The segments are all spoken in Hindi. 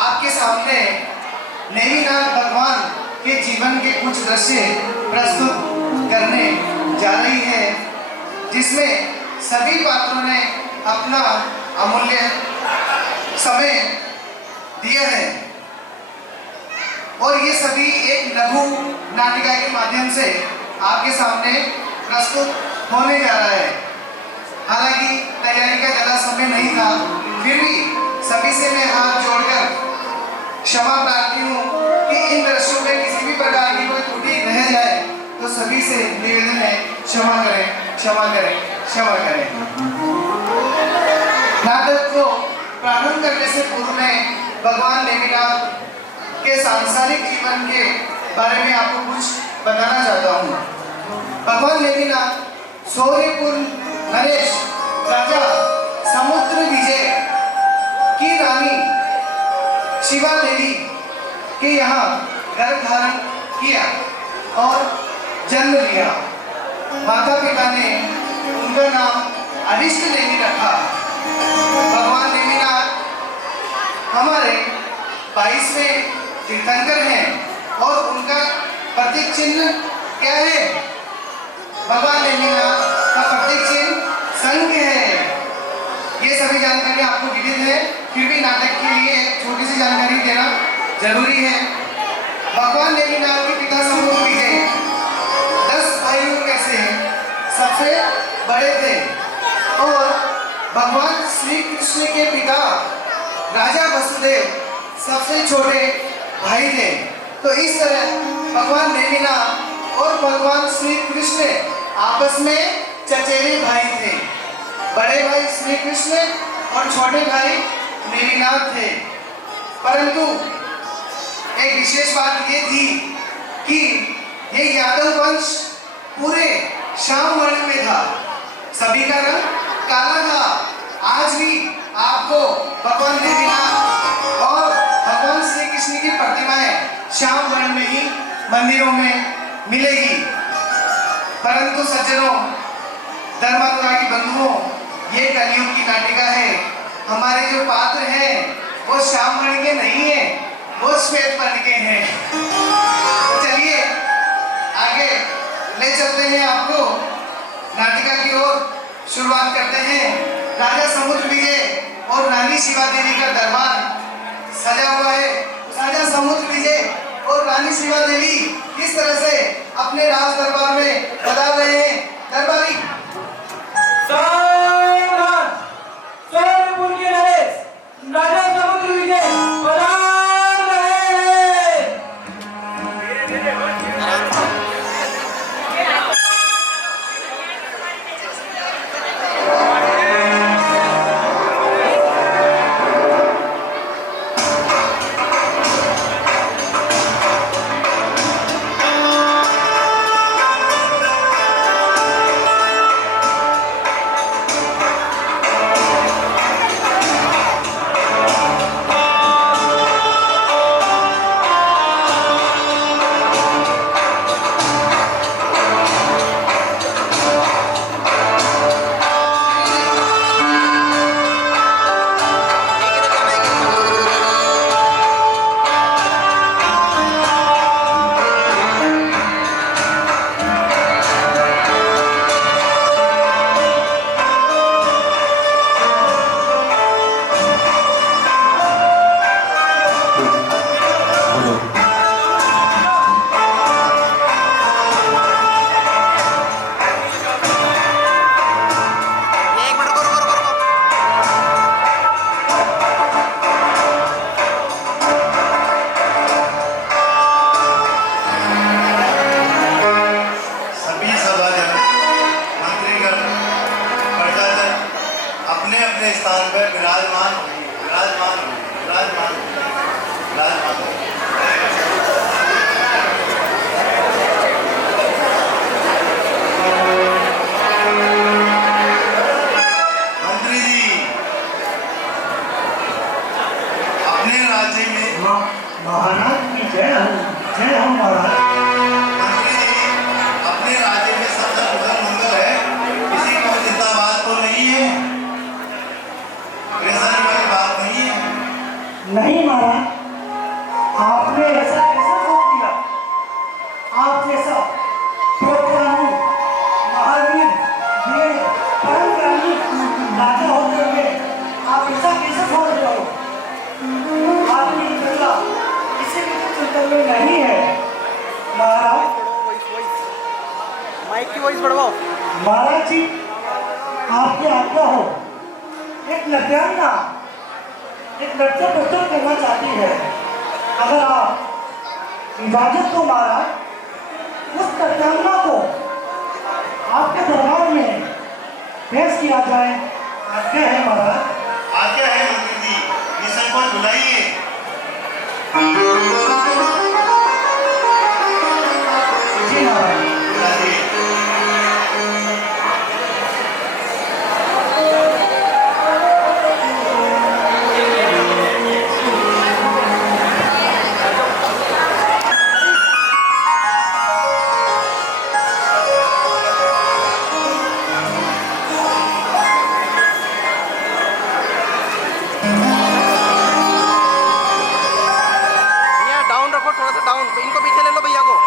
आपके सामने नेमिनाथ भगवान के जीवन के कुछ दृश्य प्रस्तुत करने जा रही है, जिसमें सभी पात्रों ने अपना अमूल्य समय दिया है और ये सभी एक लघु नाटिका के माध्यम से आपके सामने प्रस्तुत होने जा रहा है। हालांकि तैयारी का ज़्यादा समय नहीं था, फिर भी सभी से मैं हाथ जोड़कर क्षमा प्रार्थी हूँ कि इन दृश्यों में किसी भी प्रकार की कोई त्रुटि रह जाए तो सभी से निवेदन है, क्षमा करें, क्षमा करें, क्षमा करें। नाटक को प्रारंभ करने से पूर्व में भगवान नेमिनाथ के सांसारिक जीवन के बारे में आपको कुछ बताना चाहता हूँ। भगवान नेमिनाथ सूर्यपुर नरेश राजा समुद्र विजय की रानी शिवा देवी के यहाँ गर्भ धारण किया और जन्म लिया। माता पिता ने उनका नाम अरिष्ट देवी रखा। भगवान नेमिनाथ हमारे 22वें तीर्थंकर हैं और उनका प्रतीक चिन्ह क्या है? भगवान नेमिनाथ का प्रतीक चिन्ह शंख है। ये सभी जानकारी आपको विदित है, फिर भी नाटक के लिए एक छोटी सी जानकारी देना जरूरी है। भगवान नेमिनाथ के पिता समुद्र विजय 10 भाइयों में से सबसे बड़े थे और भगवान श्री कृष्ण के पिता राजा वसुदेव सबसे छोटे भाई थे। तो इस तरह भगवान नेमिनाथ और भगवान श्री कृष्ण आपस में चचेरे भाई थे। बड़े भाई श्री कृष्ण और छोटे भाई नेमिनाथ थे। परंतु एक विशेष बात ये थी कि ये यादव वंश पूरे श्याम वर्ण में था, सभी का रंग काला था। आज भी आपको भगवान नेमिनाथ और भगवान श्री कृष्ण की प्रतिमाएं श्याम वर्ण में ही मंदिरों में मिलेगी। परंतु सज्जनों, धर्मानुरागी बंधुओं, ये कलयुग की नाटिका है। हमारे जो पात्र हैं वो श्याम वर्ण के नहीं है, वो श्वेत वर्ण के हैं। चलिए आगे ले चलते हैं आपको नाटिका की ओर। शुरुआत करते हैं। राजा समुद्र विजय और रानी शिवा देवी का दरबार सजा हुआ है। राजा समुद्र विजय और रानी शिवा देवी किस तरह से अपने राज दरबार में पधार रहे हैं। दरबारी सूर्यपुर के नरेश राजा समुद्र विजय पधार रहे हैं। नहीं महाराज, आपने ऐसा कैसा सोच लिया? आप जैसा प्रोग्रामी, महावीर, वीर, परमज्ञानी राजा होते हुए आप ऐसा कैसे सोच रहे हो? आपकी गंगा किसी भी चिंतन में नहीं है महाराज। माइक की वॉइस बढ़वाओ। महाराज जी, आपकी आज्ञा हो। एक नृत्यांगना एक नृत्य प्रस्तुत करना चाहती है। अगर आप इजाजत दो महाराज, उस नृत्यांगना को आपके दरबार में पेश किया जाए। आज्ञा है महाराज। आज्ञा है मंत्री जी, निशंक को बुलाइए। जी महाराज। बुलाइए। भैया डाउन रखो, थोड़ा सा डाउन, इनको पीछे ले लो भैया को।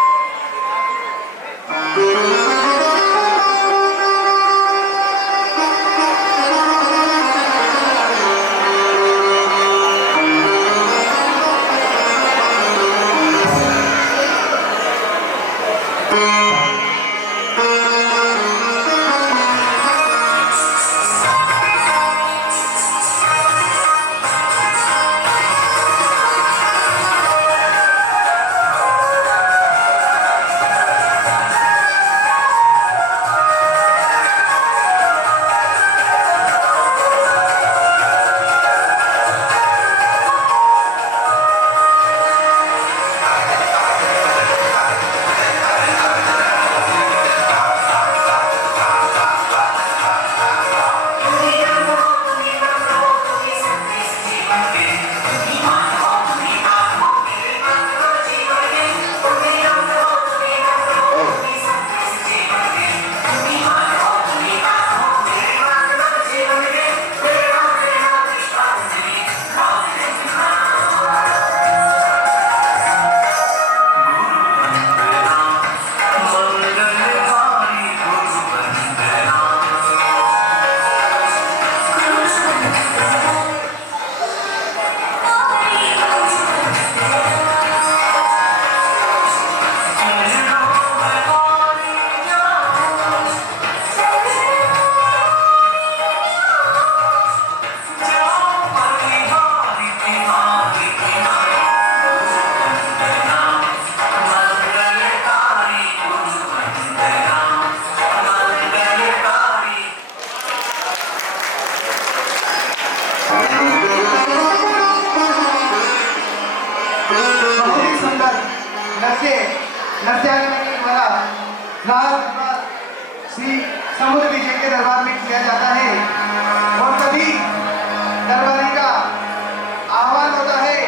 बहुत ही सुंदर नृत्यांगना के द्वारा राज दरबार श्री समुद्र विजय के दरबार में किया जाता है और तभी दरबारी का आह्वान होता है।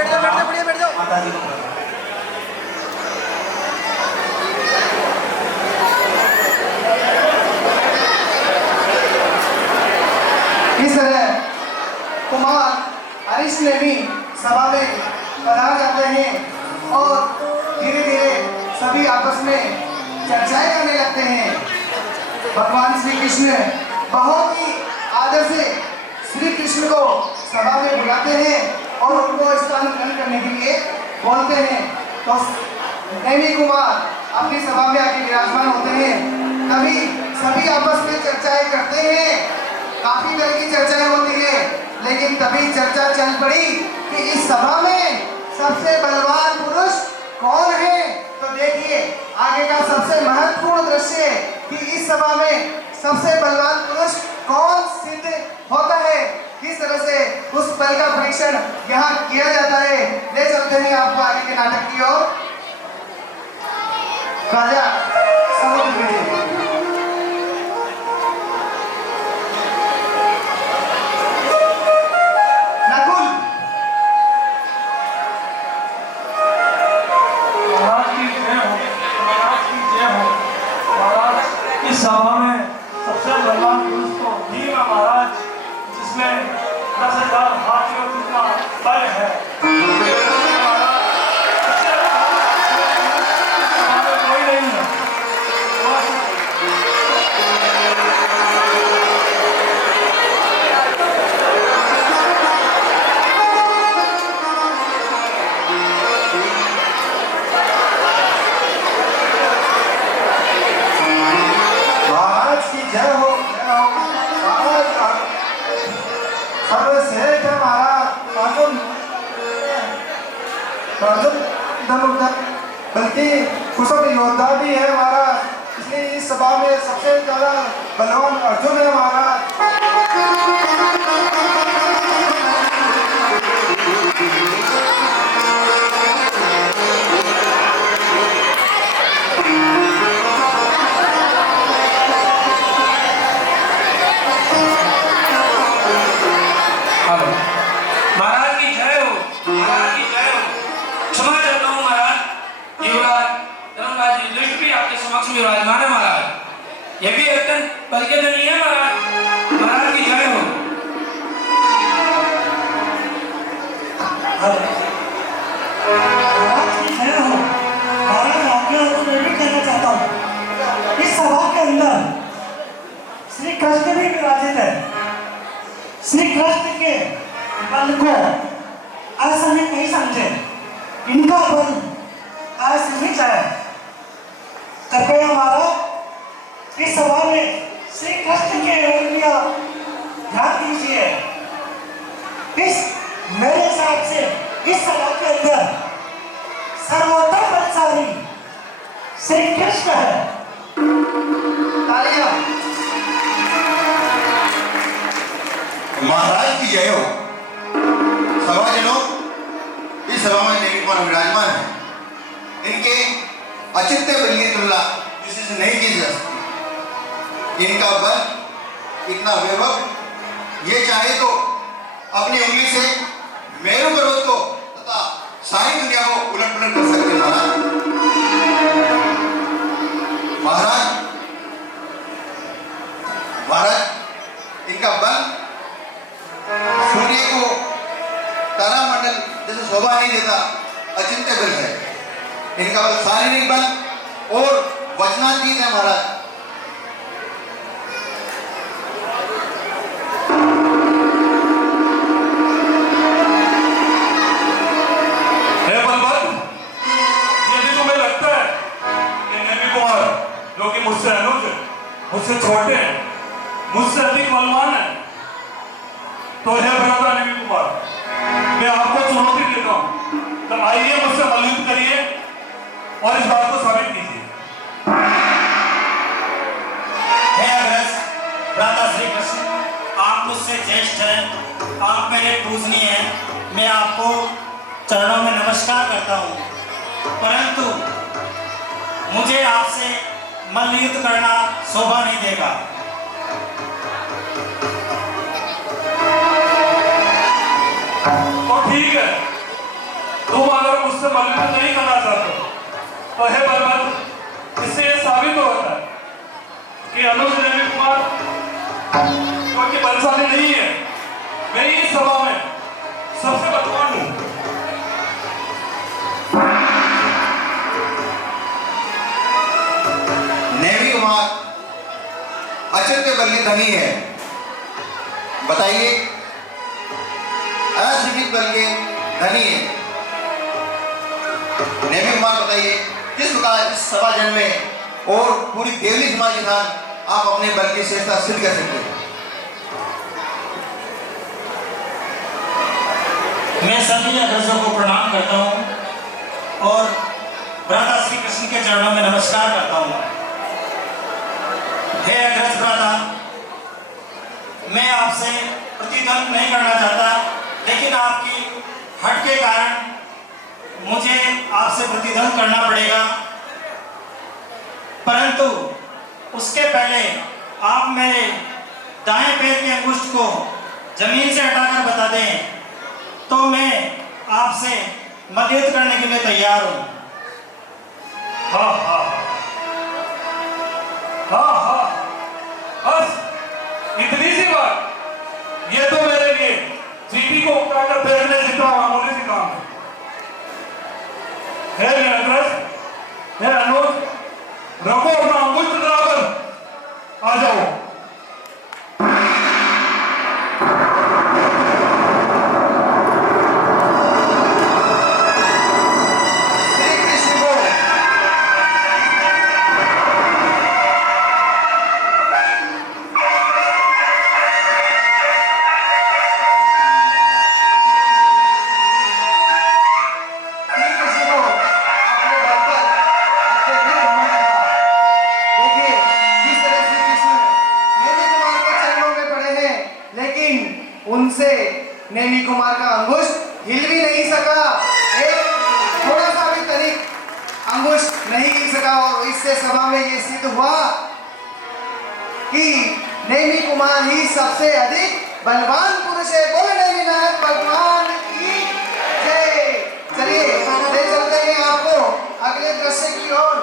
बैठ जाओ बढ़िया बैठ जाओ। माता जी को इस तरह कुमार हरीश ने भी सभा में पधार जाते हैं और धीरे धीरे सभी आपस में चर्चाएं करने लगते हैं। भगवान श्री कृष्ण बहुत ही आदर से श्री कृष्ण को सभा में बुलाते हैं और उनको स्थान ग्रहण करने के लिए बोलते हैं। तो नेमी कुमार अपनी सभा में आके विराजमान होते हैं। तभी सभी आपस में चर्चाएं करते हैं, काफी तरह की चर्चाएं होती है, लेकिन तभी चर्चा चल पड़ी कि इस सभा में सबसे बलवान पुरुष कौन है। तो देखिए आगे का सबसे महत्वपूर्ण दृश्य कि इस सभा में सबसे बलवान पुरुष कौन सिद्ध होता है। किस तरह से उस बल का परीक्षण यहाँ किया जाता है, ले चलते हैं आपको आगे के नाटक की ओर। राजा समुद्र सभा में सबसे बलवान पुरुष तो भीम है महाराज, जिसमें 10,000 हाथियों जितना बल है। कोई नहीं है। जय हो सर्वश्रेष्ठ है महाराज। बल्कि कुशल योद्धा भी है महाराज, इसलिए इस सभा में सबसे ज्यादा बलवान अर्जुन है महाराज। महाराज की जय हो, महाराज की जय हो। क्षमा चाहता हूँ महाराज, युवराज धर्मराज युधिष्ठिर भी आपके समक्ष विराजमान है महाराज। ये भी अत्यंत बल के धनी है महाराज। महाराज की जय हो। महाराज की जय हो। महाराज आज्ञा हो तो मैं भी कहना चाहता हूँ, इस सभा के अंदर श्री कृष्ण भी विराजित है। श्री कृष्ण के बल को असमित नहीं समझे, इनका बल असमित है। कृपया हमारा इस सभा में श्री कृष्ण के उंगलियां ध्यान दीजिए। इस मेरे हिसाब से इस सभा के अंदर सर्वोत्तम बलशाली श्री कृष्ण है। तालियां। महाराज की जय हो। सभाजनों, इस सभा में नेमी कुमार विराजमान है। इनके अचिंत्य बल की तुलना किसी से नहीं की जा सकती। इनका बल इतना वैभव, ये चाहे तो अपनी उंगली से मेरू पर्वत को तथा सारी दुनिया को उलट पुलट कर सकते हैं महाराज। महाराज इनका बल सूर्य को तारामंडल जैसे शोभा नहीं देता, अचिंत्य बल है इनका बल। शारीरिक बल और वचनातीत है महाराज। हे बलवंत, यदि तुम्हें लगता है कि नेमी कुमार जो कि मुझसे अनुज है, मुझसे छोटे हैं, मुझसे अधिक बलवान है, तो हे भ्राता नेमी कुमार, मैं आपको चुनौती देता हूँ। तो आइए मुझसे मल्लयुद्ध करिए और इस बात को साबित कीजिए। हे अग्रज भ्राता श्री कृष्ण, आप मुझसे ज्येष्ठ हैं, आप मेरे पूजनीय हैं। मैं आपको चरणों में नमस्कार करता हूँ, परंतु मुझे आपसे मल्लयुद्ध करना शोभा नहीं देगा। तो ठीक है, तुम अगर मुझसे मल्लयुद्ध नहीं करना चाहते तो हे बलवंत, इससे ये साबित होता है कि अनुज नेमी कुमार क्योंकि बलशाली नहीं है, मैं इस सभा में सबसे बलवान हूं। नेमी कुमार अचिंत्य बल के धनी है। बताइए, असीमित बल के धनी है। नेमी कुमार बताइए, किस प्रकार इस सभा जन में और पूरी देवली समाज के साथ आप अपने बल की श्रेष्ठता सिद्ध कर सकते हैं? मैं सभी अग्रजों को प्रणाम करता हूँ और भ्राता श्री कृष्ण के चरणों में नमस्कार करता हूँ। हे अग्रज भ्राता, मैं आपसे प्रतिद्वंद नहीं करना चाहता, लेकिन आपकी हट के कारण मुझे आपसे प्रतिद्वंद करना पड़ेगा। परंतु उसके पहले आप मेरे दाएं पैर के अंगुष्ठ को जमीन से हटाकर बता दें, तो मैं आपसे मदद करने के लिए तैयार हूं। हाँ हाँ हाँ हाँ, बस इतनी सी बात, ये तो मेरे लिए चीटी को उठाकर फेंकने जितना मामूली सी काम है। हे अग्रज, हे अनुज, रखो अपना अंगुष्ठ बराबर, आ जाओ। श्री कृष्ण को उनसे नेमी कुमार का अंगुष्ठ हिल भी नहीं सका, एक थोड़ा सा भी तनिक अंगुष्ठ नहीं हिल सका। और इससे सभा में ये सिद्ध हुआ कि नेमी कुमार ही सबसे अधिक बलवान पुरुष है। बोलो नेमी नायक भगवान की जय। चलिए ले चलते हैं आपको अगले दृश्य की ओर।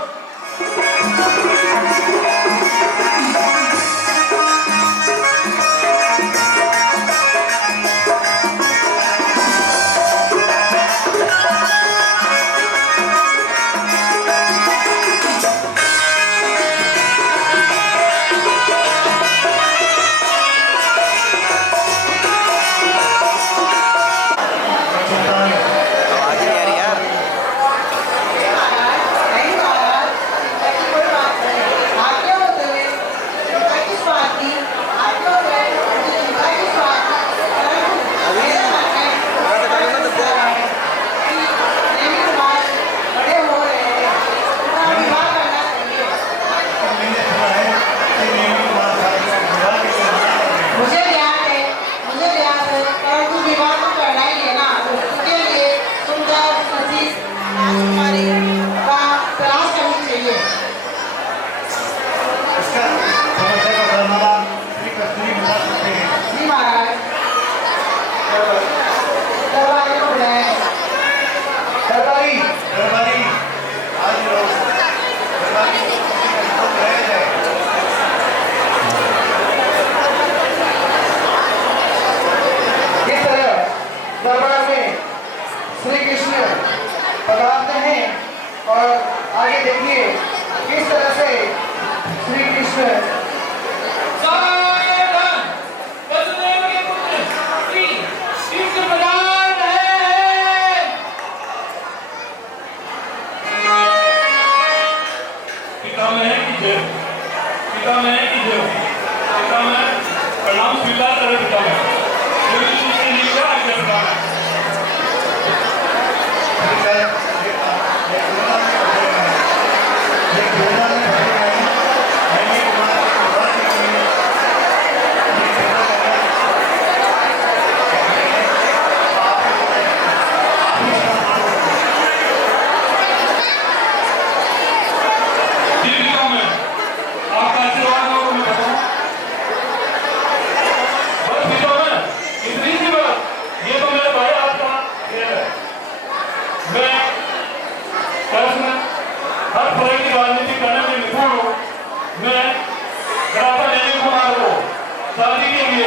शादी के लिए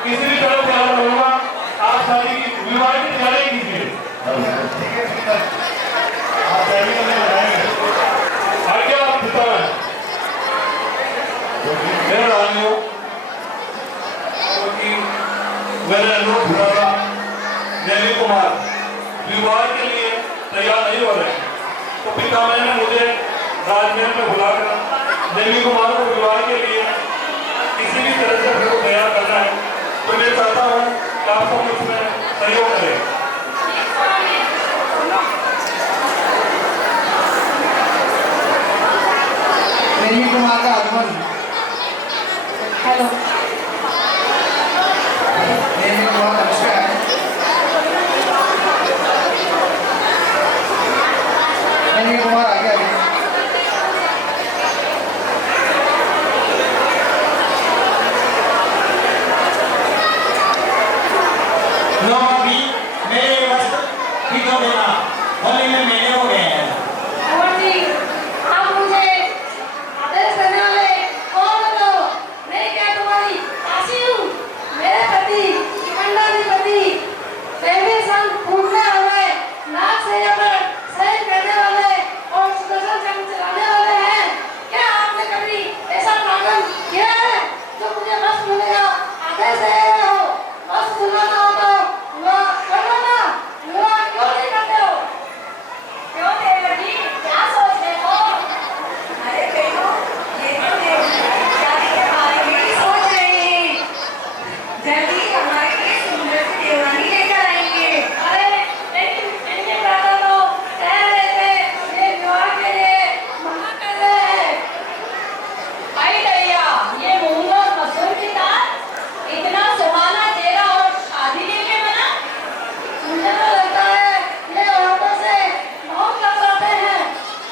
किसी भी तरह तैयार रहूंगा। आप शादी की विवाह की तैयारी कीजिए। ठीक है पिता। आप तैयारी करने बताएंगे। आज्ञा आप पिता है। मेरे रानियों, क्योंकि मेरे अनुरोध द्वारा नेमी कुमार विवाह के लिए तैयार नहीं हो रहे, तो पिता मैंने मुझे राजमहल में बुलाकर नेमी कुमार को विवाह के लिए किसी भी तरह से को तैयार करना है। तो मैं चाहता हूँ कि आप सब उसमें सहयोग करें। नेमी कुमार का आगमन। हेलो नेमी कुमार नमस्कार। नेमी कुमार आगे आगे। लो अभी मेरे वस्त्र भिगो देना, होली में मेले हो गए हैं। अमर जी, आप मुझे आदेश करने वाले कौन हो? मैं क्या तुम्हारी दासी हूँ? मेरे पति मंडाधिपति पहले संग घूमने वाले, नाक से जबर सहन करने वाले और सुदर्शन चक्र चलाने वाले हैं। क्या आपने कभी ऐसा पागल किया है जो मुझे मस्त मिलेगा? आदेश दे रहे हो, मस्त सुनाना हो तो विवाह कर लो ना। विवाह क्यों नहीं करते हो? क्यों देवर जी, क्या सोच रहे हो? अरे बेटो, ये तो शादी के बारे में ही सोच रहे हैं। जल्दी हमारे लिए सुंदर सी देवरानी लेकर आएंगे। अरे लेकिन इनके दादा तो कह रहे थे ये विवाह के लिए मना कर रहे हैं। भाई दैया, ये मूंगा मसूर की दाल इतना सुहाना चेहरा और शादी के लिए मना? मुझे तो लगता है ये औरतों से बहुत घबराते हैं।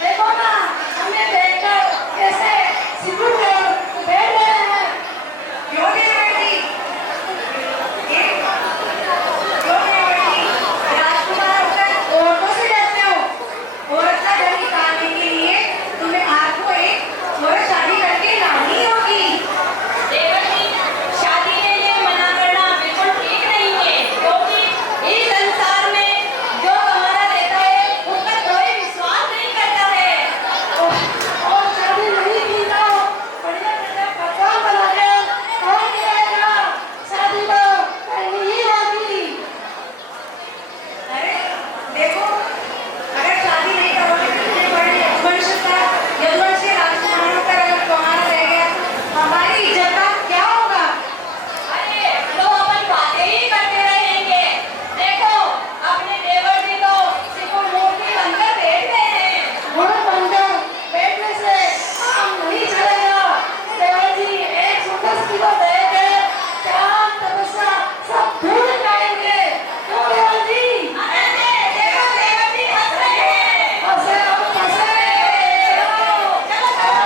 देखो ना, हमें देखकर कैसे सिकुड़ कर बैठ गए हैं। क्यों देवर जी? क्यों देवर जी? राजकुमार होकर औरतों से डरते हो? औरत का डर निकालने के लिए तुम्हें आपको एक औरत शादी करके लानी होगी। देवर जी, शादी के लिए मना करना बिल्कुल ठीक नहीं है, क्योंकि इस संसार में जो हमारा देता है उस पर कोई विश्वास नहीं करता है। और शादी नहीं की तो बढ़िया बढ़िया पकवान बना के कौन खिलाएगा? शादी तो करनी ही होगी। अरे देखो, अगर शादी नहीं करोगे तो मुझे बड़े यदुवंश राजकुमारों का अगर तुम्हारा रह गया तो हमारी इज्जत का क्या होगा? अरे तो अपन बातें ही करते रहेंगे। देखो, अपने देवर जी तो सिर्फ मूर्ति बनकर बैठ गए हैं। मूर्ति बनकर बैठने से काम नहीं चलेगा। देवर जी एक सुंदर सी को देकर ध्यान तपस्या सब भूल जाएंगे। क्यों देवर जी? अरे देखो देवर जी हंस रहे हैं। हंसे तो हंसे। चलो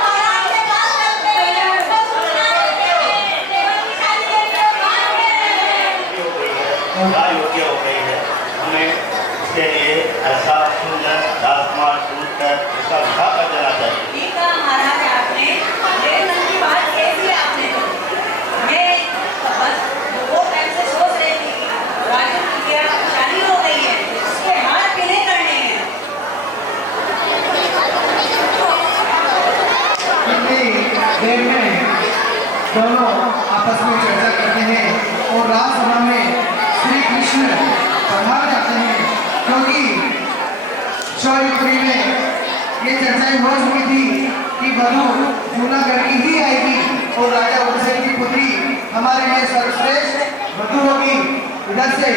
महाराज के पास चलते हैं। वो सुनना देते हैं। देवर की शादी के लिए मान गए हैं। क्या योग्य हो गई है, हमें इसके लिए ऐसा सुंदर राजकुमार ढूंढकर इसका विवाह कर देना चाहिए। ठीक है महाराज, आपने मेरे मन की बात कैसी आपने तो मैं बस वो टाइम से सोच रही थी कि राजू की क्या शादी हो गई है, उसके हाथ पीले करने हैं। कितनी देर में दोनों आपस में चर्चा करते हैं और राजसभा में श्री कृष्ण पधार जाते हैं, क्योंकि शौर्यपुरी में ये चर्चाएं हो चुकी थी कि वधु जूनागढ़ की ही आएगी और राजा उदयसेन की पुत्री हमारे लिए सर्वश्रेष्ठ वधु होगी। इधर से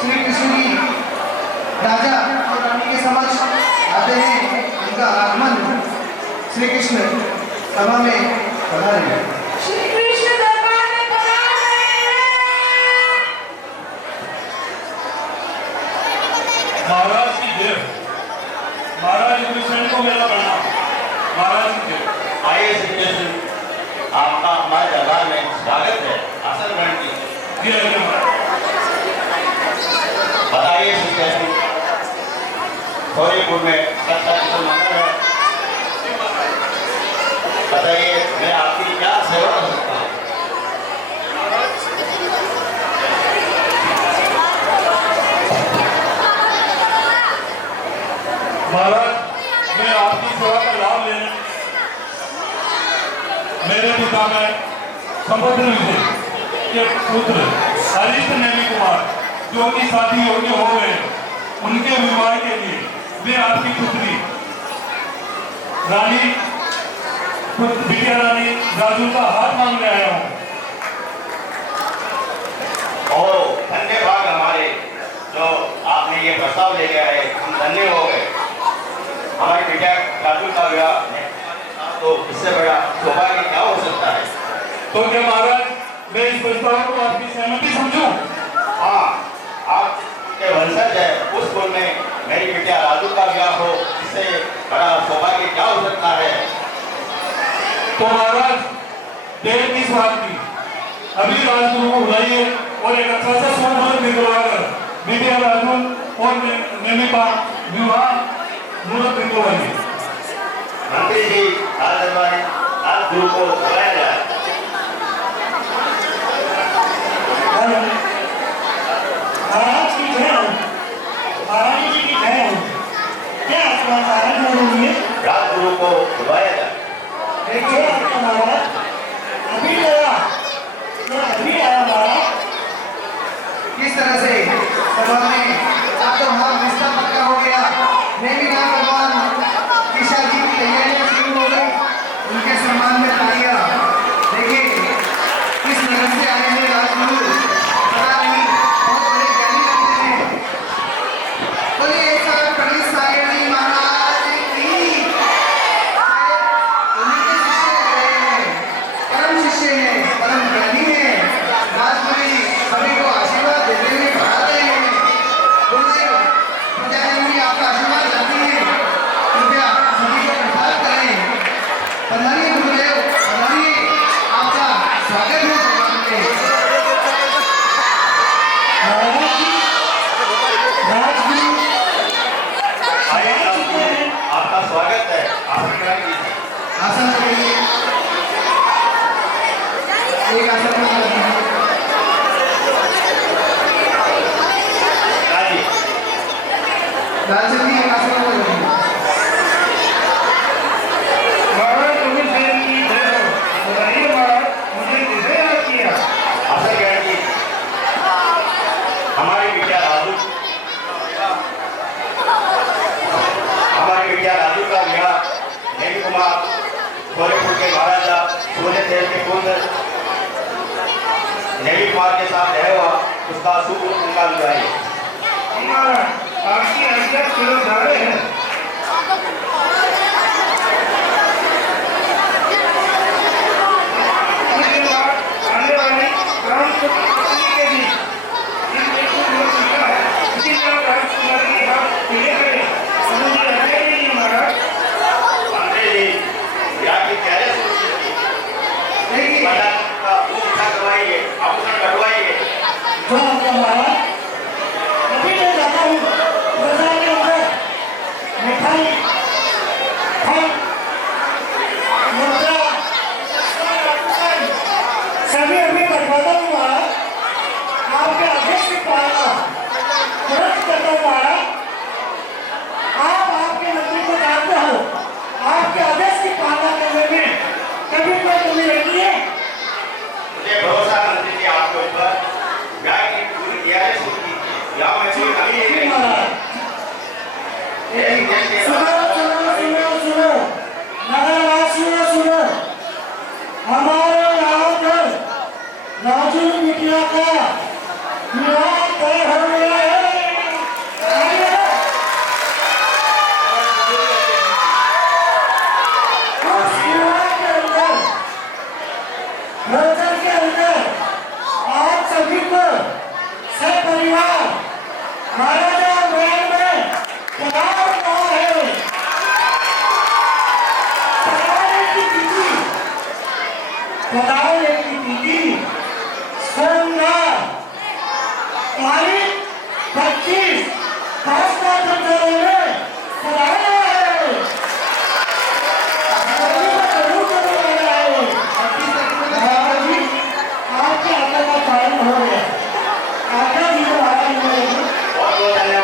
श्री कृष्ण जी राजा और रानी के समक्ष आते हैं। उनका आगमन श्री कृष्ण सभा में पधारे। श्री कृष्ण दरबार में पधार रहे हैं। महाराज की देव, महाराज उदयसेन को मेरा प्रणाम। महाराज की देव। आइए श्री कृष्ण, आपका हमारे दरबार में स्वागत है। आसन ग्रहण कीजिए। जी आज्ञा महाराज। बताइए श्री कृष्ण, गौरीपुर में सबका कुशल मंगल है। बताइए मैं आपकी क्या सेवा कर सकता हूँ? मैं शपथ लीजिए कि पुत्र हरीश नेमी कुमार जो कि शादी योग्य हो गए, उनके विवाह के लिए मैं आपकी पुत्री रानी विद्या रानी राजू का हाथ मांगने आया हूँ। और धन्यवाद हमारे जो आपने ये प्रस्ताव लेके आए, हम धन्य हो गए। हमारी बिटिया राजू का विवाह तो इससे बड़ा सौभाग्य क्या हो सकता है। तो क्या महाराज मैं इस प्रस्ताव को आपकी सहमति समझूं? हाँ, आपके वंशज है, उस कुल में मेरी बिटिया राजू का विवाह हो, इससे बड़ा सौभाग्य क्या हो सकता है। तो महाराज देर किस बात की, अभी राजगुरु को बुलाइए और एक अच्छा सा मुहूर्त निकलवाकर विद्या राजू और नेमी का विवाह मुहूर्त निकलवाइए। मंत्री जी, राजगुरु को बुलाया जाए। महाराज की जय हो, महारानी जी की जय हो। क्या समाचार है मेरे लिए? राजगुरु को बुलाया जाए। देखिए आपका महाराज अभी आया, मैं अभी आया महाराज। किस तरह से सभा में अब तो हमारा रिश्ता पक्का हो गया। नेमी का भगवान की शादी की तैयारियां शुरू हो गई। उनके सम्मान में तालियां। देखिए किस नगर से आए हैं राजगुरु, पता नहीं, बहुत बड़े ज्ञानी लगते हैं। बोलिए सर कड़ी सागरी महाराज की। उन्हीं के शिष्य लग रहे हैं, परम शिष्य हैं, परम ज्ञानी हैं। राजगुरु जी सभी को आशीर्वाद देते हुए बढ़ाते हैं। गुरुदेव प्रजानंदी आपका आशीर्वाद चाहती है, कृपया सभी को प्रसाद करें। बंधानिए गुरुदेव, बंधानिए, आपका स्वागत है भगवान में। महाराज जी, राजगुरु आइए राजगुरु, आपका स्वागत है। आसन ग्रहण कीजिए। आसन करिए, एक आसन पर बैठिए। राजी, राजन जी एक आसन पर बैठिए। महाराज तुम्हें जय की जय हो। बताइए महाराज, मुझे किसे याद किया? आसन ग्रहण कीजिए। हमारी बिटिया राजू का विवाह नेमी कुमार गोरखपुर के महाराजा सोने देव के पुत्र नेमी कुमार के साथ है हुआ, उसका शुभ उनका विवाह। महाराज आपकी आज्ञा चलो जा रहे हैं। इसके बाद आने वाली राम चतुर्थी के दिन इन देखो जो सीखा है, इसी तरह राजकुमारी के हाथ पीले करें। मुझे आज्ञा नहीं महाराज। मंत्री जी, विवाह की तैयारी शुरू कीजिए। देखिए का पूजा करवाइए, आभूषण कटवाइए। जो आपका महाराज अभी मैं जाता हूँ बाजार के अंदर मिठाई, फल, मुद्रा, सभी अभी कटवाता हूँ महाराज। आपके आदेश की पालना तुरंत करता हूँ महाराज। आप आपके मंत्री को जानते हो, आपके आदेश की पालना करने में कभी कोई कमी रहती है? मुझे भरोसा है मंत्री जी आपके ऊपर। विवाह की पूरी तैयारी शुरू कीजिए। विवाह में कोई कमी नहीं रहेगी। सुनो सुनो सुनो सुनो, नगरवासियों सुनो, हमारे यहाँ पर राजू बिटिया का विवाह तय हो गया है। उस विवाह के अंदर, भोजन के अंदर आप सभी को सपरिवार महाराजा महल में पधारना है। पधारने की तिथि सोमवार तारीख 25 खासका पंचायत में पधारना है। सभी को जरूर करवाना है। महाराज जी, आपके आज्ञा का पालन हो गया। आज्ञा भी तो महाराज जी ने बहुत बहुत धन्यवाद।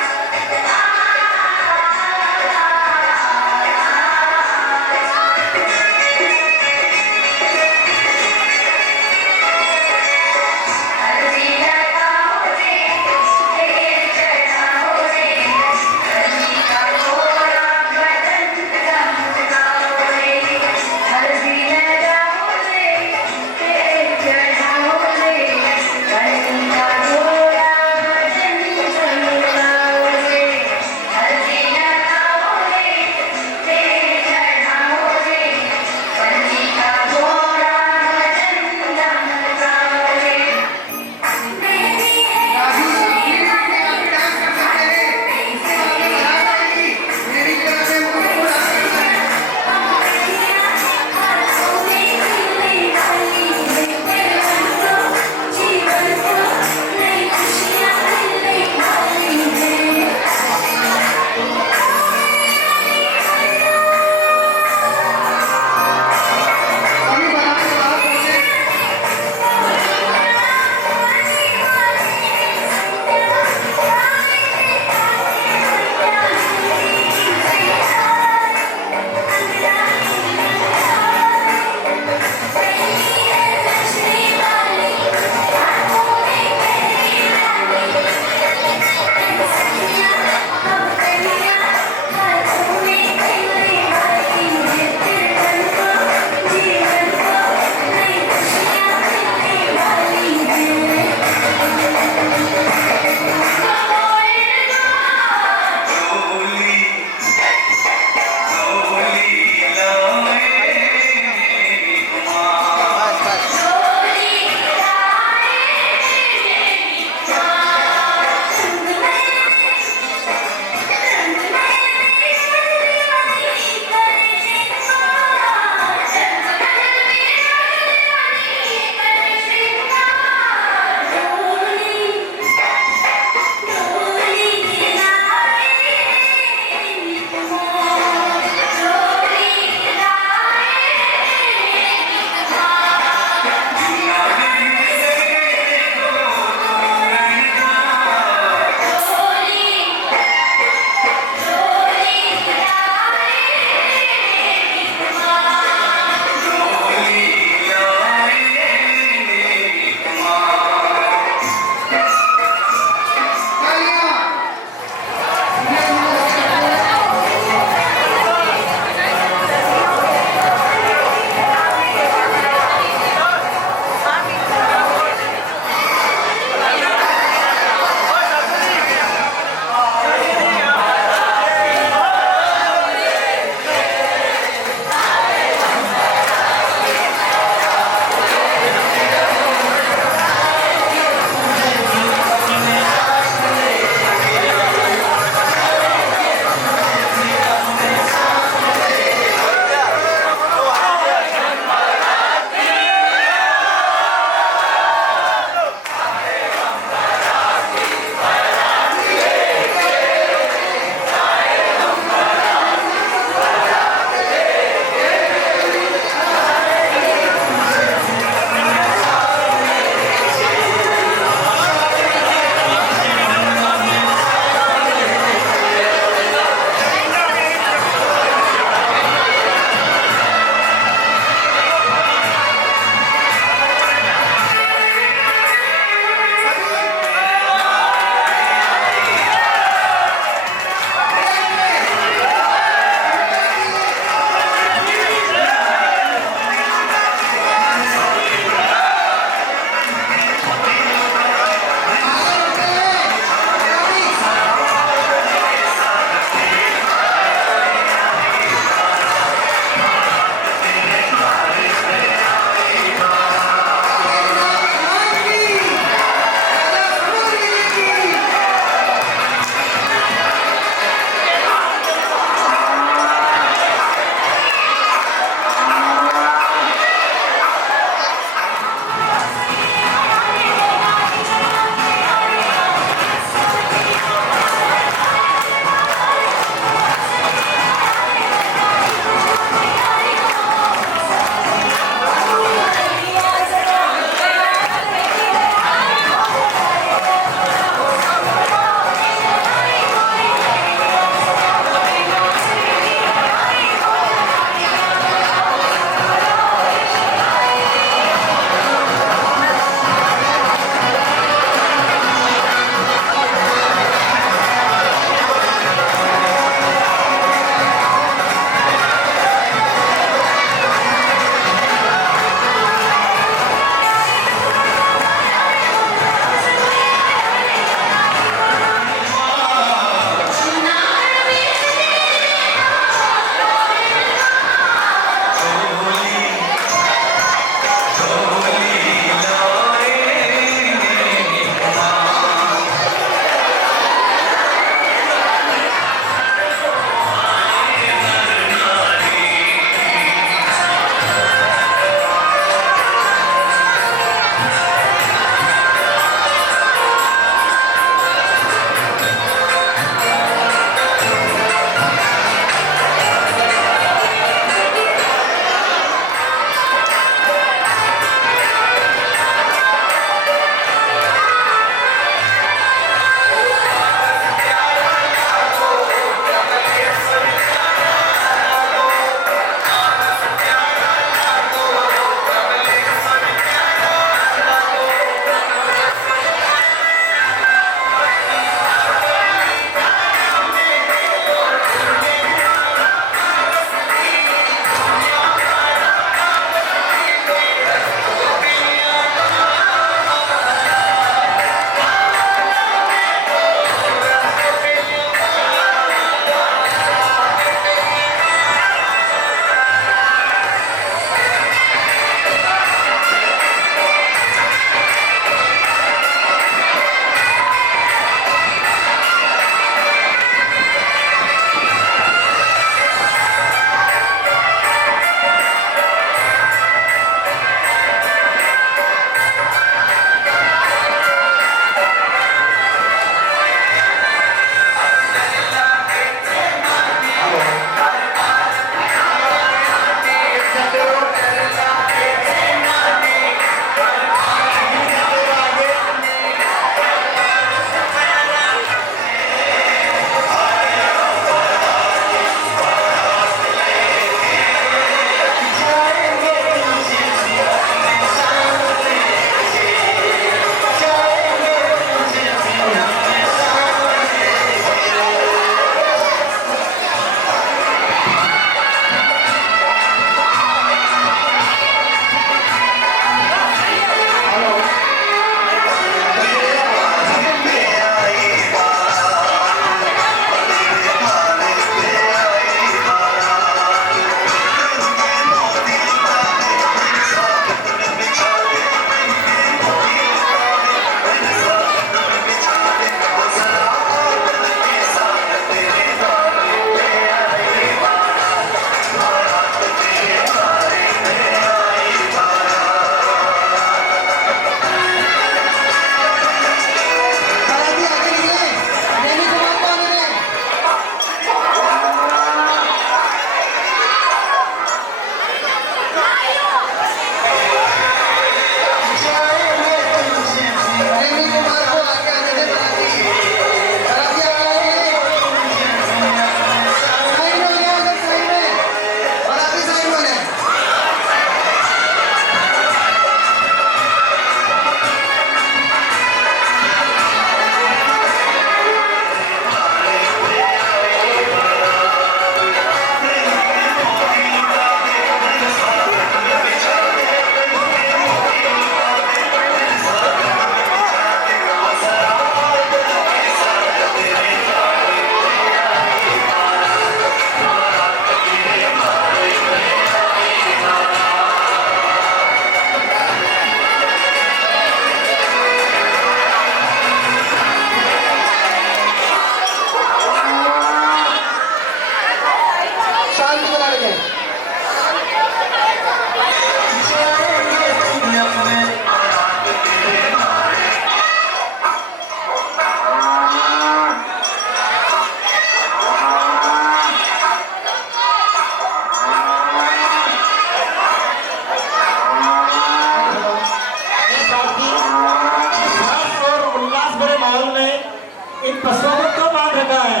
पशुओं को क्यों बांध रखा है?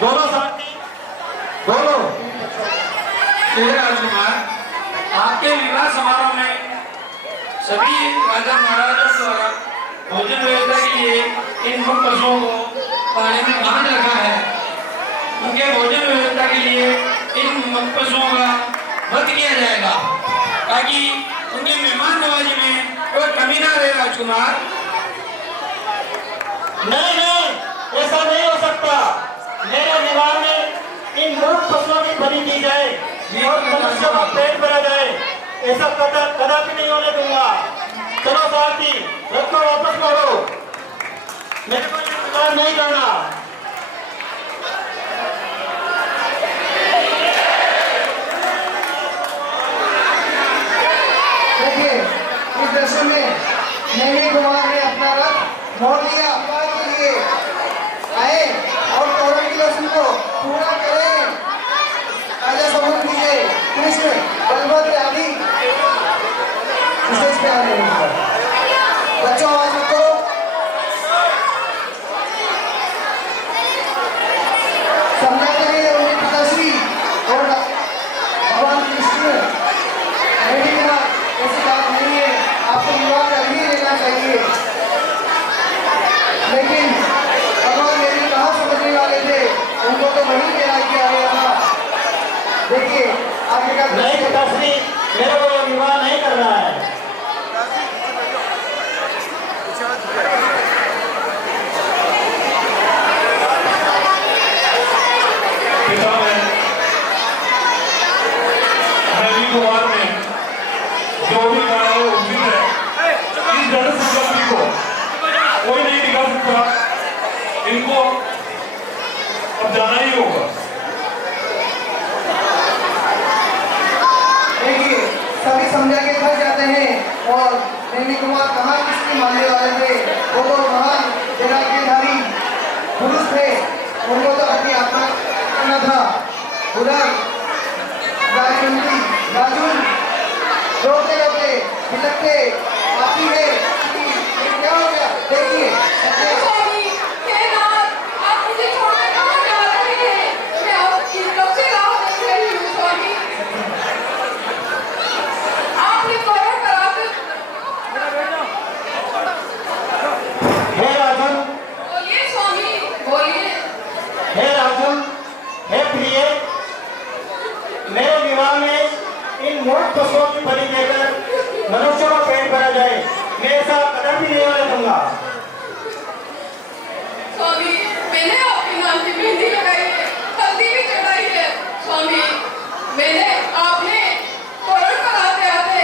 बोलो साथी, बोलो। हे राजकुमार, आपके विवाह समारोह में सभी राजा महाराजा द्वारा भोजन व्यवस्था के लिए इन पशुओं को पानी में बांध रखा है। उनके भोजन व्यवस्था के लिए इन पशुओं का वध किया जाएगा ताकि उनके मेहमान नवाजी में कोई कमी ना रहे। राजकुमार, नहीं नहीं, ऐसा नहीं हो सकता। मेरे विवाह में इन मूर्ख पशुओं की बलि दी जाए और मनुष्यों का पेट भरा जाए, ऐसा कदापि नहीं होने दूंगा। चलो साथी, रथ को वापस मोड़ो, मेरे को ये विवाह नहीं करना। देखिए, इस दृश्य में नैनी कुमार ने अपना रथ मोड़ लिया विवाह के लिए आए और तोरण की रस्म को पूरा करें। राजा समुद्र जी कृष्ण बलभद्र आदि विशेष प्यार है। बच्चों आवाज रखो। समझा करें उनके पिताश्री और भगवान कृष्ण नैनी कुमार, ऐसी बात नहीं है, आपको विवाह कर ही लेना चाहिए। लेकिन भगवान मेरी कहाँ समझने वाले थे, उनको तो वही कहना किया गया था। देखिए आगे का नहीं पिताश्री, मेरे को ये विवाह नहीं करना है। पिता नैनी कुमार ने जो भी कहा है वो उचित है। इस जड़ संपत्ति को कोई नहीं दिखा सकता, इनको अब जाना ही होगा। देखिए सभी समझा के घर जाते हैं और नैनी कुमार कहाँ किसकी मानने वाले थे, वो तो महान वैराग्यधारी पुरुष थे, उनको तो अपनी आत्मा करना था। उधर राजुन रोते रोते बिलखते आती है कि ये क्या हो गया। देखिए स्वामी, हे नाथ, आप मुझे छोड़कर कहाँ जा रहे हैं? मैं आपकी कब से राह देख रही हूँ स्वामी। आपने तोरण कराकर हे राजन, बोलिए स्वामी, बोलिए। हे राजन, हे प्रिय, मेरे विवाह में इन मूर्ख पशुओं की बलि देकर मनुष्यों का पेट भरा जाए, मैं ऐसा कदम भी नहीं होने दूंगा। स्वामी, मैंने आपके नाम की मेहंदी लगाई है, हल्दी भी चढ़ाई है। स्वामी, मैंने आपने तोरण कराते आते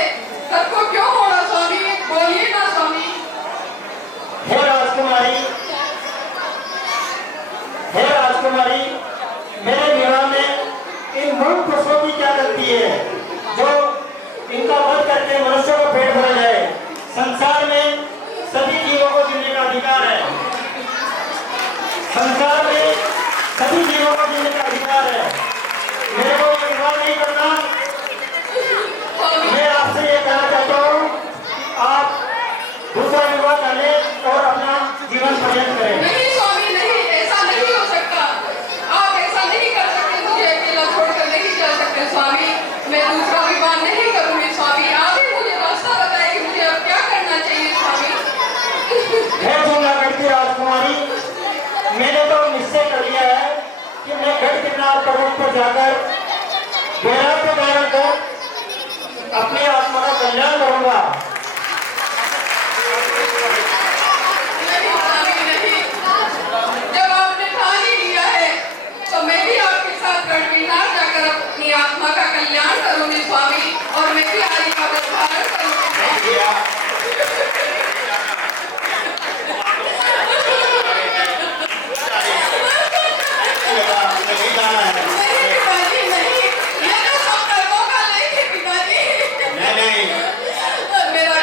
घर को क्यों मोड़ा स्वामी? बोलिए ना स्वामी। हे राजकुमारी, मेरे विवाह में इन मूर्ख पशुओं की क्या गलती है जो इनका वध करके मनुष्यों का पेट भरा जाए? संसार में सभी जीवों को जीने का अधिकार है। संसार में सभी जीवों को जीने का अधिकार है। मेरे को ये विवाह नहीं करना। मैं आपसे ये कहना चाहता हूँ, आप दूसरा विवाह कर लें और अपना जीवन पर्यंत करें। नहीं स्वामी, नहीं, ऐसा नहीं हो सकता। आप ऐसा नहीं कर सकते, मुझे अकेला छोड़कर नहीं जा सकते स्वामी। मैं दूसरा विवाह नहीं करूंगी स्वामी। आप ही मुझे रास्ता बताइए कि मुझे अब क्या करना चाहिए स्वामी। हे जूनागढ़ की राजकुमारी, मैंने तो निश्चय कर लिया है कि मैं गढ़ किनार पर्वत पर जाकर वैराग्य धारण कर अपनी आत्मा का कल्याण करूंगा। नहीं स्वामी, नहीं। जब आपने ठान ही लिया है तो मैं भी आपके साथ गढ़ किनार जाकर अपनी आत्मा का कल्याण करूंगी स्वामी, और मैं भी आदि का व्रत धारण करूंगी। नहीं जाना है। नहीं पिताजी, नहीं, ये तो सब कर्मों का नहीं है पिताजी। नहीं नहीं, मेरा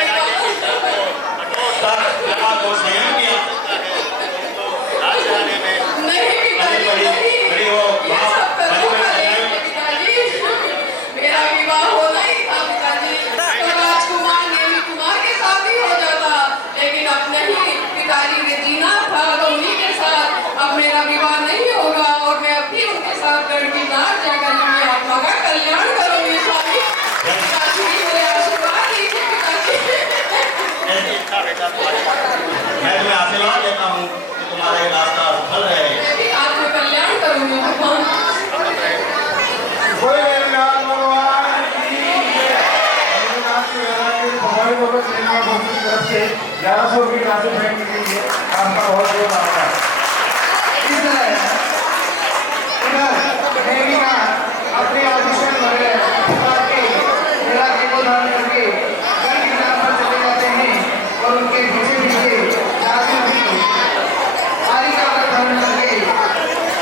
मैं तुम्हें आशीर्वाद देता हूँ कि तुम्हारा ये रास्ता सफल रहे। मैं भी आपका कल्याण करूंगी भगवान। कोई मेरे नाथ भगवान की जय। मेरे नाथ की वेला के भगवान को सेना भक्त की तरफ से 1100 की राशि भेंट की गई है। आपका बहुत बहुत आभार। इधर देविका अपने ऑडिशन वगैरह करके मेरा केवल धारण करके घर के नाम पर चले जाते हैं और उनके पीछे पीछे जाते हुए आदि का धारण करके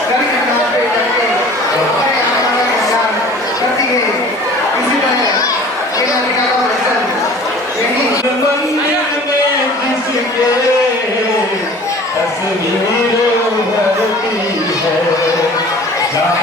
घर के नाम पे करके अपने आत्मा का ध्यान करती है। इसी तरह ये लड़का का दर्शन यही मंदिर में जिसके तस्वीर उभरती है, जहाँ